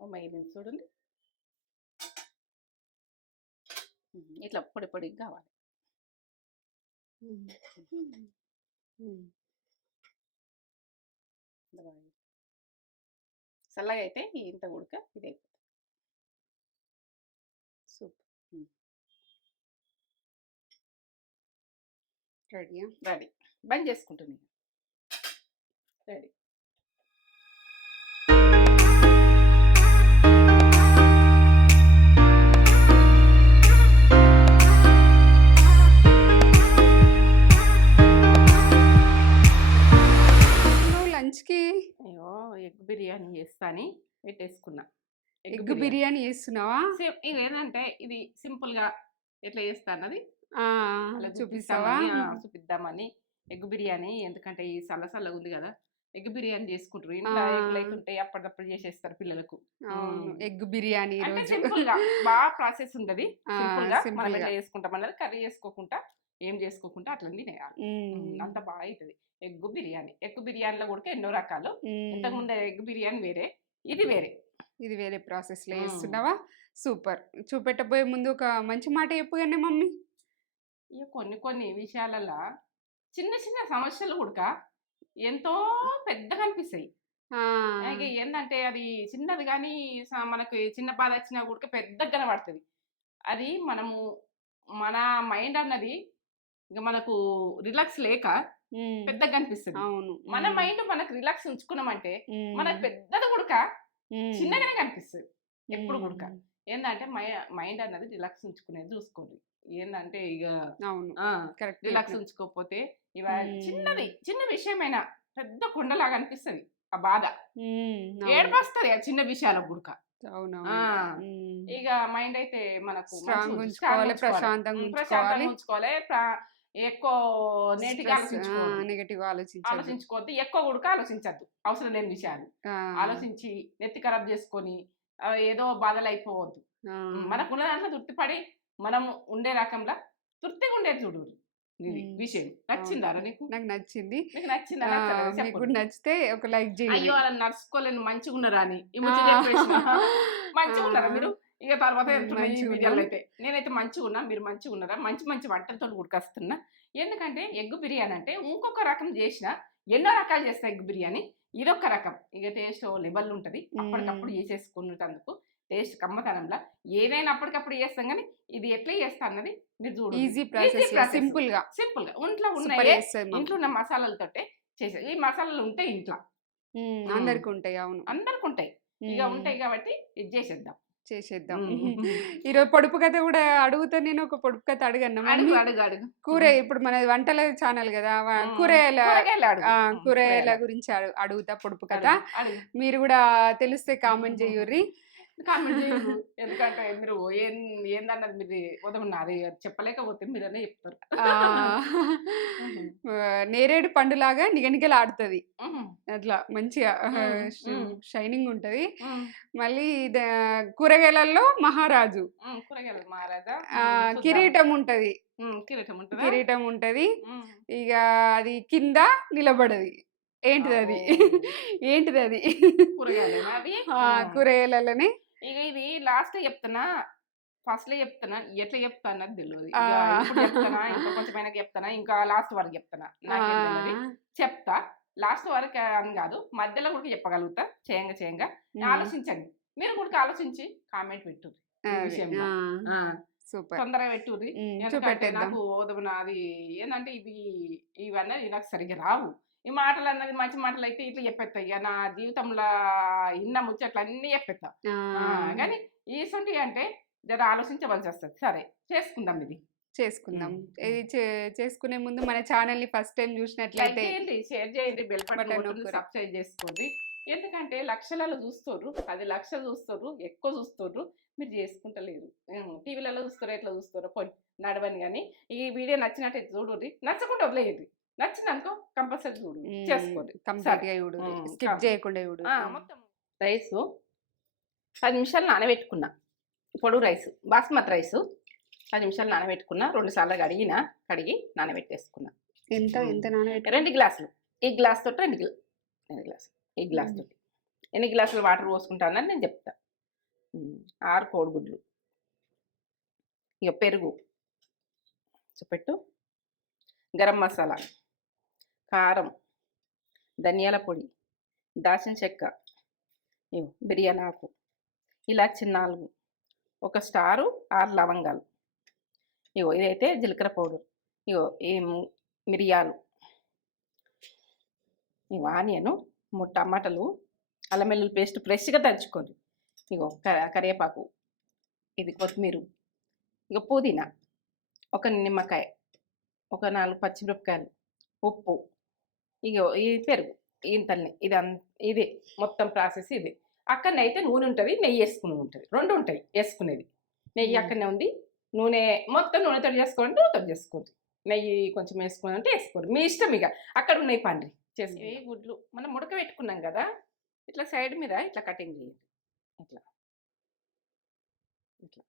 ఓ myelin చూడండి. ఇట్లా పొడి పొడిగా కావాలి. చల్లగా అయితే ఇంత ఉడక ఇది అయిపోతుంది. సూపర్. రెడీయా? రెడీ. బంద్ చేసుకుంటుంది. రెడీ. లంచ్కి అయ్యో ఎగ్ బిర్యానీ చేస్తాని పెట్టేసుకున్నా. ఎగ్ బిర్యానీ చేస్తున్నావా? ఇక ఏంటంటే ఇది సింపుల్గా ఎట్లా చేస్తా అన్నది చూపిస్తావా? చూపిద్దామని. ఎగ్ బిర్యానీ ఎందుకంటే ఈ సల్లసల్లగా ఉంది కదా, ఎగ్ బిర్యానీ చేసుకుంటారు ఇంట్లో. ఎగ్లు అయితే ఉంటాయి, అప్పటికప్పుడు చేసేస్తారు పిల్లలకు. ఎగ్ బిర్యానీ సింపుల్ గా బాగా ప్రాసెస్ ఉంటది. సింపుల్ గా మనం ఎట్లా చేసుకుంటాం అన్నది, కర్రీ చేసుకోకుండా ఏం చేసుకోకుండా అట్లా తినేయాలి. అంత బాగా అవుతుంది ఎగ్ బిర్యానీ. ఎగ్ బిర్యానీలో కూడా ఎన్నో రకాలు. ఇంతకుముందు ఎగ్ బిర్యానీ వేరే, ఇది వేరే. ఇది వేరే ప్రాసెస్ లో చేస్తున్నావా? సూపర్. చూపెట్టబోయే ముందు ఒక మంచి మాట చెప్పగానే మమ్మీ, ఇక కొన్ని విషయాలలో చిన్న చిన్న సమస్యలు కూడా ఎంతో పెద్దగా అనిపిస్తాయి. ఏంటంటే అది చిన్నది కానీ మనకి చిన్న బాధ వచ్చినా కూడా పెద్దగా కనబడుతుంది. అది మన మైండ్ అన్నది ఇక మనకు రిలాక్స్ లేక పెద్దగా అనిపిస్తుంది. మన మైండ్ మనకు రిలాక్స్ ఉంచుకున్నామంటే మనకు పెద్దది కూడా చిన్నగానే కనిపిస్తుంది ఎప్పుడు కూడా. ఏంటంటే మైండ్ అన్నది రిలాక్స్ ఉంచుకునేది చూసుకోండి. ఏంటంటే ఇక రిలాక్స్ ఉంచుకోకపోతే ఇవ చిన్న విషయమైనా పెద్ద కొండలాగా అనిపిస్తుంది. ఆ బాధ ఏడుపొస్తుంది ఆ చిన్న విషయాలకు గుడక. ఇక మైండ్ అయితే మనకు ప్రశాంతంగా ఉంచుకోవాలి. ఎక్కువ నెగటివ్ ఆలోచించుకోవద్దు, ఎక్కువ గుడక ఆలోచించద్దు. అవసరం లేని విషయాలు ఆలోచించి నెత్తి ఖరాబ్ చేసుకొని ఏదో బాధలు అయిపోవద్దు. మనకున్న దాంట్లో తృప్తిపడి మనం ఉండే రకంలో తృప్తిగా ఉండేది చూడు. విషయం నచ్చిందారా నీకు? నాకు నచ్చింది. నీకు నచ్చిందా? నచ్చితే ఒక లైక్ చేయండి. అయ్యో అలా నడుచుకోలేను మంచిగా ఉన్నారా అని మంచిగా ఉన్నారా మీరు? ఇక తర్వాత వీడియోలు అయితే నేనైతే మంచిగా ఉన్నా, మీరు మంచిగా ఉన్నారా? మంచి వంటలతో ఉడకొస్తున్నా. ఎందుకంటే ఎగ్ బిర్యానీ అంటే ఇంకొక రకం చేసిన ఎన్నో రకాలు చేస్తా. ఎగ్ బిర్యానీ ఇదొక రకం. ఇక టేస్ట్ లెవెల్ ఉంటుంది. అప్పటికప్పుడు చేసేసుకున్నందుకు టేస్ట్ కమ్మతనంలా ఏదైనా అప్పటికప్పుడు చేస్తాం. కానీ ఇది ఎట్లా చేస్తా అన్నది మీరు చూడు. ఈజీ ప్రాసెస్, సింపుల్ గా ఇంట్లో ఉన్న మసాలాలతోటే చేసే. ఈ మసాలాలు ఉంటాయి ఇంట్లో, అందరికి ఉంటాయి. అవును, అందరికి ఉంటాయి. ఇక ఉంటాయి కాబట్టి ఇది చేసేద్దాం. ఈరోజు పొడుపు కథ కూడా అడుగుతా. నేను ఒక పొడుపు కథ అడిగాను. అడుగు. కూర ఇప్పుడు మన వంటల ఛానల్ కదా, కూరగాయల గురించి అడుగుతా పొడుపు కథ. మీరు కూడా తెలిస్తే కామెంట్ చెయ్యుర్రి. ఎందుకంటే మీరు ఏందన్నది మీరు ఉదమన్నారు చెప్పలేకపోతే మీరనే చెప్తారు. నేరేడు పండులాగా నిగనిగలాడుతుంది, అట్లా మంచిగా షైనింగ్ ఉంటది. మళ్ళీ కూరగాయలలో మహారాజు, కిరీటం ఉంటది. కిరీటం ఉంటది. ఇక అది కింద నిలబడది. ఏంటిది అది? కూరగాయలనే. ఇక ఇది లాస్ట్ చెప్తున్నా, ఫస్ట్ లో చెప్తున్నా, ఎట్లా చెప్తా అన్నది తెలియదు. చెప్తానా, ఇంకా కొంచెం చెప్తానా, ఇంకా లాస్ట్ వరకు చెప్తానా నాకేం చెప్తా. లాస్ట్ వరకు అని కాదు, మధ్యలో కూడా చెప్పగలుగుతా. చేయంగా ఆలోచించండి. మీరు కూడా ఆలోచించి కామెంట్ పెట్టు. తొందరగా పెట్టుర్రి. నాకు అది ఏంటంటే ఇవన్నీ నాకు సరిగ్గా రావు. ఈ మాటలు అన్నది మంచి మాటలు అయితే ఇట్లా చెప్పేస్తా. ఇక నా జీవితంలో ఇన్న ముచ్చట్లు అన్నీ చెప్పేస్తా. కానీ ఈసొంటి అంటే జర ఆలోచించవలసి వస్తుంది. సరే చేసుకుందాం. ఇది చేసుకునే ముందు మన ఛానల్ ని ఫస్ట్ టైం చూసినట్లయితే షేర్ చేయండి, బెల్ బటన్ సబ్స్క్రైబ్ చేసుకోండి. ఎందుకంటే లక్షలలో చూస్తారు, 10 లక్షలు చూస్తారు, ఎక్కువ చూస్తారు. మీరు చేసుకుంటలేరు. టీవీలలో చూస్తారు, ఎట్లా చూస్తారో నడవని. కానీ ఈ వీడియో నచ్చినట్టయితే చూడండి, నచ్చకుండా వదిలేయండి. నచ్చిందనుకో కంపల్సరీ చూడు, చేసుకోండి. స్కిప్ చేయకుండా చూడు. మొత్తం రైస్ 10 నిమిషాలు నానబెట్టుకున్నా. పొడుగు రైస్, బాస్మతి రైస్ 10 నిమిషాలు నానబెట్టుకున్నా. 2 సార్లు కడిగి నానబెట్టేసుకున్నా. ఎంత నానబెట్టి? 2 గ్లాసులు. ఈ గ్లాస్ తోటి 2 గ్లాసులు. ఈ గ్లాస్ తోటి ఎన్ని గ్లాసులు వాటర్ పోసుకుంటానని నేను చెప్తా. 6 కోడిగుడ్లు, ఇక పెరుగు చూపెట్టు, గరం మసాలా, కారం, ధనియాల పొడి, దాల్చిన చెక్క, బిర్యానీ ఆకు, ఇలాచి 4, ఒక స్టారు, 6 లవంగాలు, ఇదైతే జీలకర్ర పౌడర్, ఈ మిరియాలు, ఆనియను, 3 టమాటాలు, అల్లం వెల్లుల్లి పేస్ట్ ఫ్రెష్గా దంచుకోండి, కరివేపాకు, ఇది కొత్తిమీర, పుదీనా, ఒక నిమ్మకాయ, ఒక 4 పచ్చిమిరపకాయలు, ఉప్పు, ఈ పెరుగు, ఇంతల్ని ఇది మొత్తం ప్రాసెస్ ఇది. అక్కడనే అయితే నూనె ఉంటుంది, నెయ్యి వేసుకుని ఉంటుంది, 2 ఉంటాయి వేసుకునేది. నెయ్యి అక్కడనే ఉంది, నూనె మొత్తం నూనెతో చేసుకోండి, నూనెతో చేసుకోండి, నెయ్యి కొంచెం వేసుకుని అంటే వేసుకోండి, మీ ఇష్టం. ఇక అక్కడ ఉన్నాయి పండ్రి చేసి గుడ్లు మనం ఉడక పెట్టుకున్నాం కదా, ఇట్లా సైడ్ మీద ఇట్లా కటింగ్ చేయండి, ఇట్లా ఇట్లా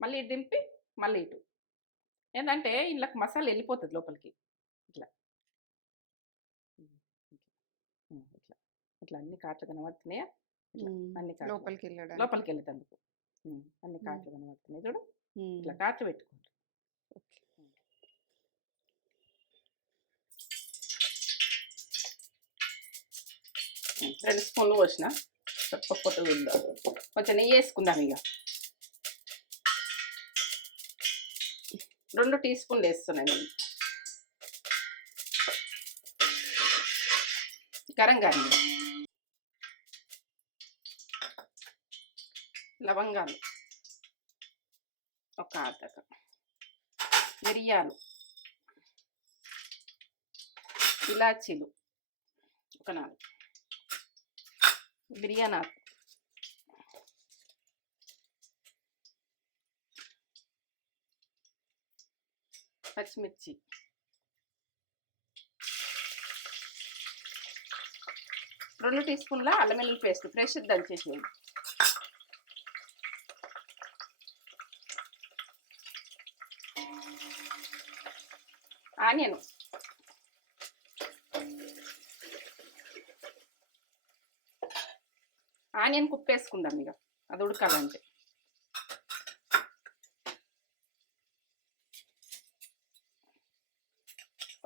మళ్ళీ ఇటు దింపి మళ్ళీ ఇటు, ఏంటంటే ఇంట్లోకి మసాలా వెళ్ళిపోతుంది లోపలికి, ఇట్లా ఇట్లా ఇట్లా అన్ని కాట్లు కనబడుతున్నాయా, అన్ని లోపలికి వెళ్ళేటందుకు అన్ని కాట్లు కనబడుతున్నాయి చూడు, ఇట్లా కాట్లు పెట్టుకుంటాం. 2 స్పూన్లు పోసిన, పొట్టు ఉందా, కొంచెం నెయ్యి వేసుకుందాం. ఇక 2 టీ స్పూన్లు వేస్తున్నాను నేను. గరం లవంగాలు ఒక అర్ధక, మిరియాలు, ఇలాచీలు ఒక 4, బిర్యానీ ఆకు, పచ్చిమిర్చి, రెండు టీ స్పూన్ల అల్లం వెల్లుల్లి పేస్ట్ ఫ్రెష్ దంచేసేయండి. ఆనియన్, ఆనియన్ కుప్పు వేసుకుందాం, ఇక అది ఉడకాలంటే.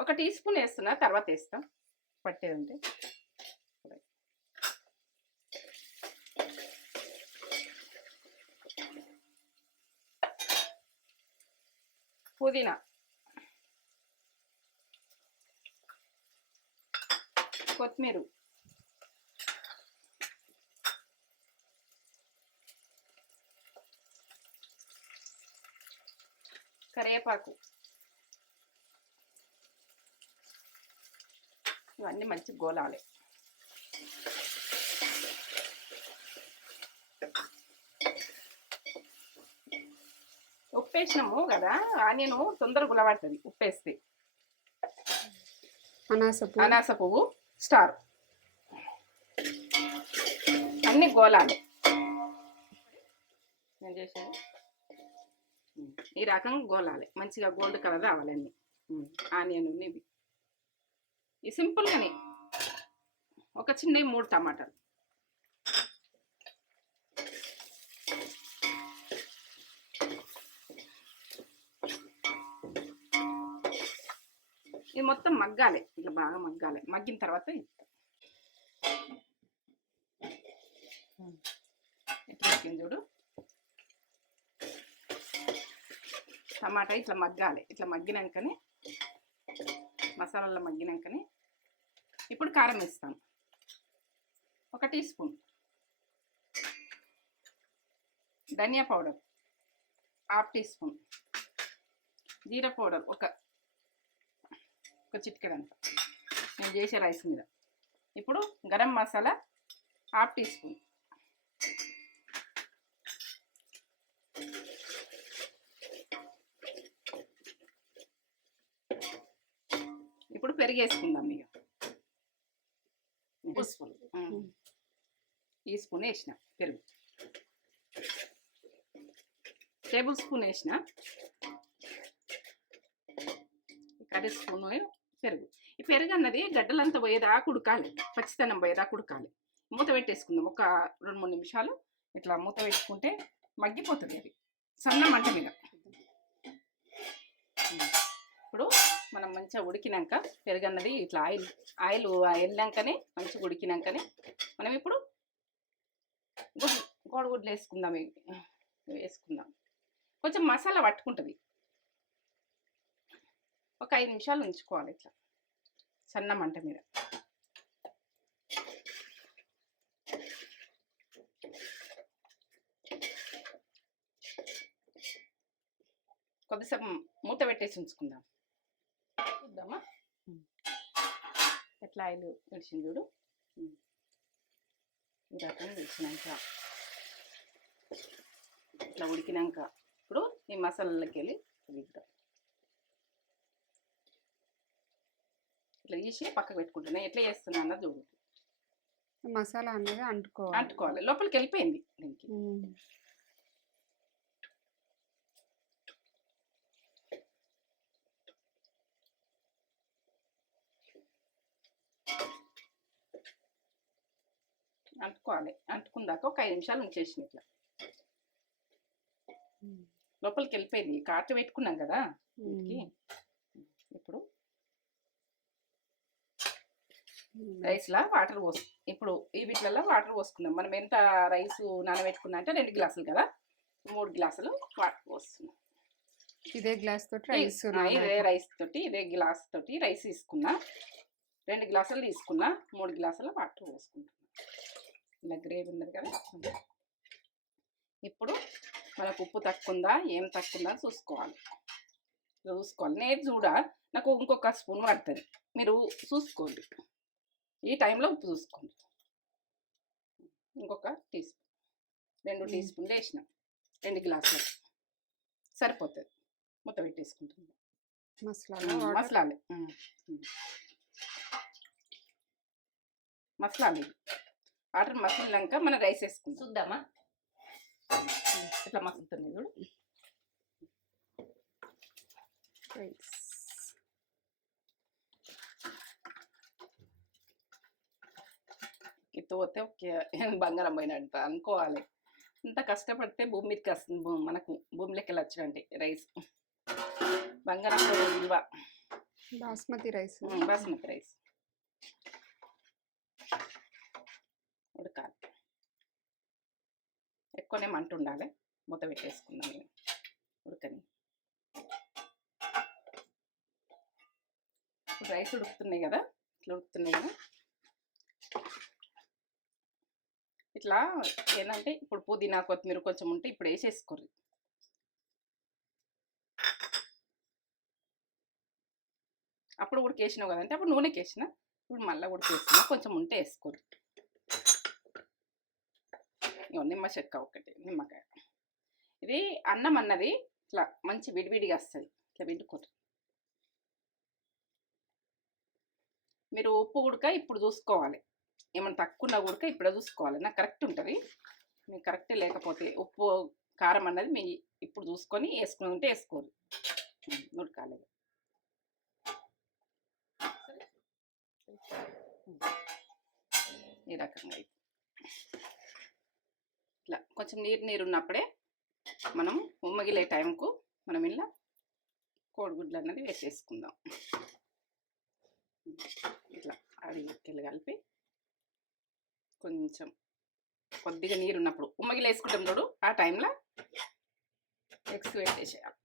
ఒక టీ స్పూన్ వేస్తున్నా, తర్వాత వేస్తాం పట్టేదంటే. పుదీనా, కొత్తిమీర, కరివేపాకు, ఇవన్నీ మంచి గోలాలి. ఉప్పు వేసినాము కదా, ఆనియన్ తొందరగా గులబడుతుంది ఉప్పు వేస్తే. అనాస పువ్వు, స్టార్, అన్ని గోలాలి. నేను చేసేది ఈ రకంగా గోలాలి, మంచిగా గోల్డ్ కలర్ రావాలి అన్ని. ఆనియన్ ఇవి ఈ సింపుల్గానే. ఒక చిన్న 3 టమాటాలు, ఇది మొత్తం మగ్గాలి, ఇట్లా బాగా మగ్గాలి. మగ్గిన తర్వాత ఇట్లా చూడు, టమాటా ఇట్లా మగ్గాలి. ఇట్లా మగ్గినాకనే, మసాలాలో మగ్గినాకనే ఇప్పుడు కారం వేస్తాం. 1 టీ స్పూన్ ధనియా పౌడర్, 1/2 టీ స్పూన్ జీరా పౌడర్, ఒక చిటికెడంత నేను చేసే రైస్ మీద. ఇప్పుడు గరం మసాలా 1/2 టీ స్పూన్, ఇప్పుడు పెరుగు వేసుకుందాం. ఇక ఈ స్పూన్ వేసిన పెరుగు, టేబుల్ స్పూన్ వేసిన, కర్రీ స్పూన్ పెరుగు. ఈ పెరుగు అన్నది గడ్డలంతా పోయేదాకా ఉడకాలి, పచ్చితనం పోయేదాకా ఉడకాలి. మూత పెట్టేసుకుందాం. ఒక 2-3 నిమిషాలు ఇట్లా మూత పెట్టుకుంటే మగ్గిపోతుంది అది సన్న మంట మీద. ఇప్పుడు మనం మంచిగా ఉడికినాక పెరుగన్నది ఇట్లా ఆయిల్ వెళ్ళాకనే మంచిగా ఉడికినాకనే మనం ఇప్పుడు కోడిగుడ్లు వేసుకుందాం. వేసుకుందాం కొంచెం మసాలా పట్టుకుంటుంది. ఒక 5 నిమిషాలు ఉంచుకోవాలి ఇట్లా సన్న మంట మీద. కొద్దిసేపు మూత పెట్టేసి ఉంచుకుందాం. చూద్దామా ఎట్లా ఆయిల్ తెలిసింది చూడు. ఈ రకంగా తెలిసినాక ఇట్లా ఉడికినాక ఇప్పుడు ఈ మసాలాలకి వెళ్ళి ఉడికిద్దాం. ఇట్లా తీసి పక్కకు పెట్టుకుంటున్నా. ఎట్లా చేస్తున్నా అన్నది చూడు. మసాలా అనేది అంటుకోవాలి లోపలికి వెళ్ళిపోయింది దీనికి. అంటుకోవాలి. అంటుకుందాక ఒక 5 నిమిషాలు ఉంచేసిన ఇట్లా లోపలికి వెళ్ళిపోయింది. కాటు పెట్టుకున్నాం కదా ఇప్పుడు రైస్లా వాటర్ పోసు. ఇప్పుడు ఈ వీటిలలో వాటర్ పోసుకుందాం. మనం ఎంత రైస్ నానబెట్టుకున్నా అంటే 2 గ్లాసులు కదా, 3 గ్లాసులు వాటర్ పోస్తున్నాం. ఇదే గ్లాస్ తోటి రైస్ ఇదే రైస్ తోటి ఇదే గ్లాస్ తోటి రైస్ తీసుకున్నా. 2 గ్లాసులు తీసుకున్నా. 3 గ్లాసుల వాటర్ పోసుకుంటున్నా. ఇలా గ్రేవీ ఉన్నది కదా. ఇప్పుడు మనకు ఉప్పు తక్కువ ఉందా ఏం తక్కువ ఉందా చూసుకోవాలి. నేను చూడా నాకు ఇంకొక స్పూన్ పడుతుంది. మీరు చూసుకోండి. ఈ టైంలో ఉప్పు చూసుకోండి. ఇంకొక టీ స్పూన్ 2 టీ స్పూన్లు వేసిన 2 గ్లాసులు సరిపోతుంది. మూత పెట్టేసుకుంటుంది. మసాలాలు వాటర్ మసిలినాక మన రైస్ వేసుకుందాం. చూద్దామా ఎట్లా మసులుతుంది చూడు. పోతే ఓకే బంగారం పోయినట్టు అనుకోవాలి. ఇంత కష్టపడితే భూమి మీదకి వస్తుంది. మనకు భూమిలోకి వెళ్ళొచ్చునండి రైస్. బంగారం విలువ. బాస్మతి రైస్ ఉడకాలి. ఎక్కువనే మంట ఉండాలి. మూత పెట్టేసుకుందాం. నేను ఉడకని రైస్ ఉడుకుతున్నాయి కదా. ఇట్లా ఏంటంటే ఇప్పుడు పుదీనా కొత్తిమీర కొంచెం ఉంటే ఇప్పుడు వేసేసుకోరు. అప్పుడు ఉడికేసినావు కదంటే అప్పుడు నూనెకి వేసిన. ఇప్పుడు మళ్ళీ ఉడికేసిన కొంచెం ఉంటే వేసుకోరు. నిమ్మ చెక్క ఒకటి నిమ్మకాయ. ఇది అన్నం అన్నది ఇట్లా మంచి విడివిడిగా వస్తుంది. ఇట్లా విడుకోరు. మీరు ఉప్పు ఉడక ఇప్పుడు చూసుకోవాలి. ఏమైనా తక్కువ ఉన్నా ఉడక ఇప్పుడే చూసుకోవాలి. నాకు కరెక్ట్ ఉంటుంది. మీకు కరెక్ట్ లేకపోతే ఉప్పు కారం అన్నది మీ ఇప్పుడు చూసుకొని వేసుకుని ఉంటే వేసుకోరు. ఉడకాలి. ఈ రకంగా ఇట్లా కొంచెం నీరు ఉన్నప్పుడే మనం ఉమ్మగిలే టైంకు మనం ఇలా కోడిగుడ్లు అన్నది వేసేసుకుందాం. ఇట్లా అడిగికెళ్ళి కలిపి కొంచెం కొద్దిగా నీరు ఉన్నప్పుడు ఉమ్మగిలు వేసుకుంటాం చూడు. ఆ టైంలో ఎగ్స్ పెట్టేసేయాలి.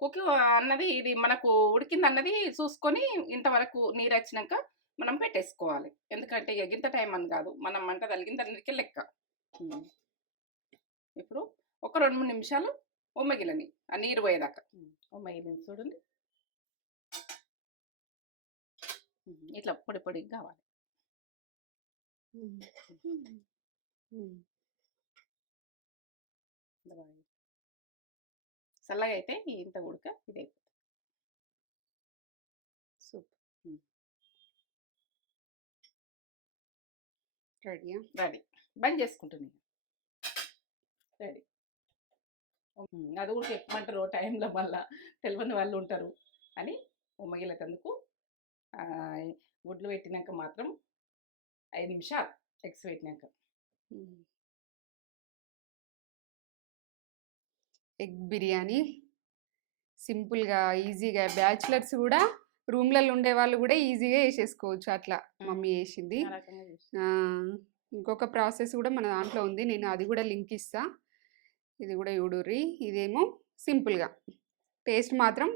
కుక్ అన్నది ఇది మనకు ఉడికింది అన్నది చూసుకొని ఇంతవరకు నీరు వచ్చినాక మనం పెట్టేసుకోవాలి. ఎందుకంటే ఇక గింత టైం అని కాదు, మనం మంట తలిగిందన్నిటికీ లెక్క. ఇప్పుడు ఒక 2-3 నిమిషాలు ఉమ్మగిలని ఆ నీరు పోయేదాకా ఉమ్మగిలింది చూడండి. ఇట్లా పొడి పొడిగా కావాలి. చల్లగా అయితే ఇంత ఉడక ఇదే సూప్ రెడీయా? రెడీ. బంద్ చేసుకుంటుంది. రెడీ. అది కూడా చెప్పమంటారు టైంలో, మళ్ళీ తెలియని వాళ్ళు ఉంటారు అని ఉమ్మగిలేటందుకు గుడ్లు పెట్టినాక మాత్రం 5 నిమిషాలు ఎగ్స్ పెట్టినాక. ఎగ్ బిర్యానీ సింపుల్గా ఈజీగా బ్యాచులర్స్ కూడా రూమ్లలో ఉండే వాళ్ళు కూడా ఈజీగా వేసేసుకోవచ్చు. అట్లా మమ్మీ వేసింది. ఇంకొక ప్రాసెస్ కూడా మన దాంట్లో ఉంది, నేను అది కూడా లింక్ ఇస్తా. ఇది కూడా చూడుర్రి. ఇదేమో సింపుల్గా, టేస్ట్ మాత్రం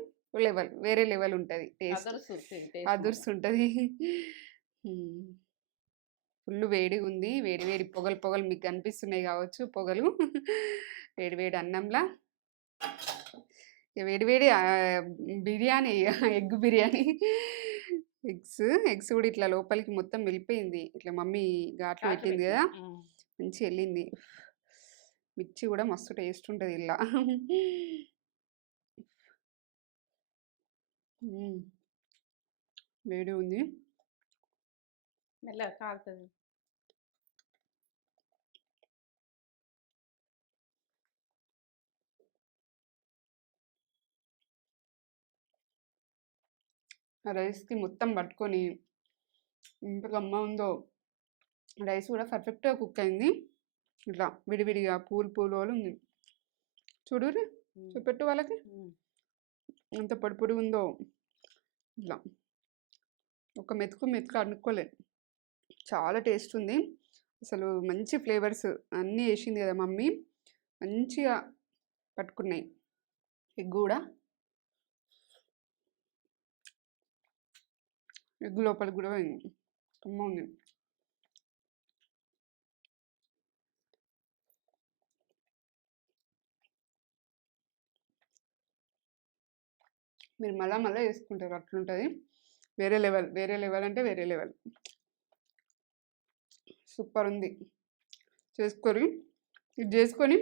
వేరే లెవెల్ ఉంటుంది. టేస్ట్ అదుర్స్తుంటుంది. ఫుల్ వేడిగా ఉంది. వేడి వేడి పొగలు పొగలు మీకు కనిపిస్తున్నాయి కావచ్చు, పొగలు. వేడి వేడి అన్నంలా వేడి వేడి బిర్యానీ, ఎగ్ బిర్యానీ. ఎగ్స్ కూడా ఇట్లా లోపలికి మొత్తం వెళ్ళిపోయింది. ఇట్లా మమ్మీ ఘాట్లు పెట్టింది కదా, మంచి వెళ్ళింది. మిర్చి కూడా మస్తు టేస్ట్ ఉంటుంది ఇలా. వేడి ఉంది, మెల్లగా కాలుతుంది. రైస్కి మొత్తం పట్టుకొని ఎంత గమ్మ ఉందో. రైస్ కూడా పర్ఫెక్ట్గా కుక్ అయింది. ఇట్లా విడివిడిగా పూలు పూలు ఉంది. చూడుర్రి, చూపెట్టు వాళ్ళకి ఎంత పొడి పొడి ఉందో. ఇట్లా ఒక మెతుకు అనుకోలేదు. చాలా టేస్ట్ ఉంది అసలు. మంచి ఫ్లేవర్స్ అన్నీ వేసింది కదా మమ్మీ, మంచిగా పట్టుకున్నాయి. ఎగ్ కూడా ఎగ్ లోపలికి కూడా కమ్మ ఉంది. మీరు మళ్ళా వేసుకుంటారు, అట్లుంటుంది. వేరే లెవెల్ అంటే వేరే లెవెల్. సూపర్ ఉంది. ఇది చేసుకొని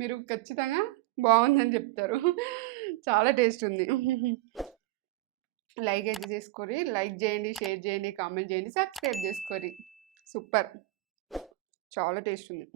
మీరు ఖచ్చితంగా బాగుందని చెప్తారు. చాలా టేస్ట్ ఉంది. లైక్ అయితే చేసుకోరి, లైక్ చేయండి, షేర్ చేయండి, కామెంట్ చేయండి, సబ్స్క్రైబ్ చేసుకోరి. సూపర్, చాలా టేస్ట్ ఉంది.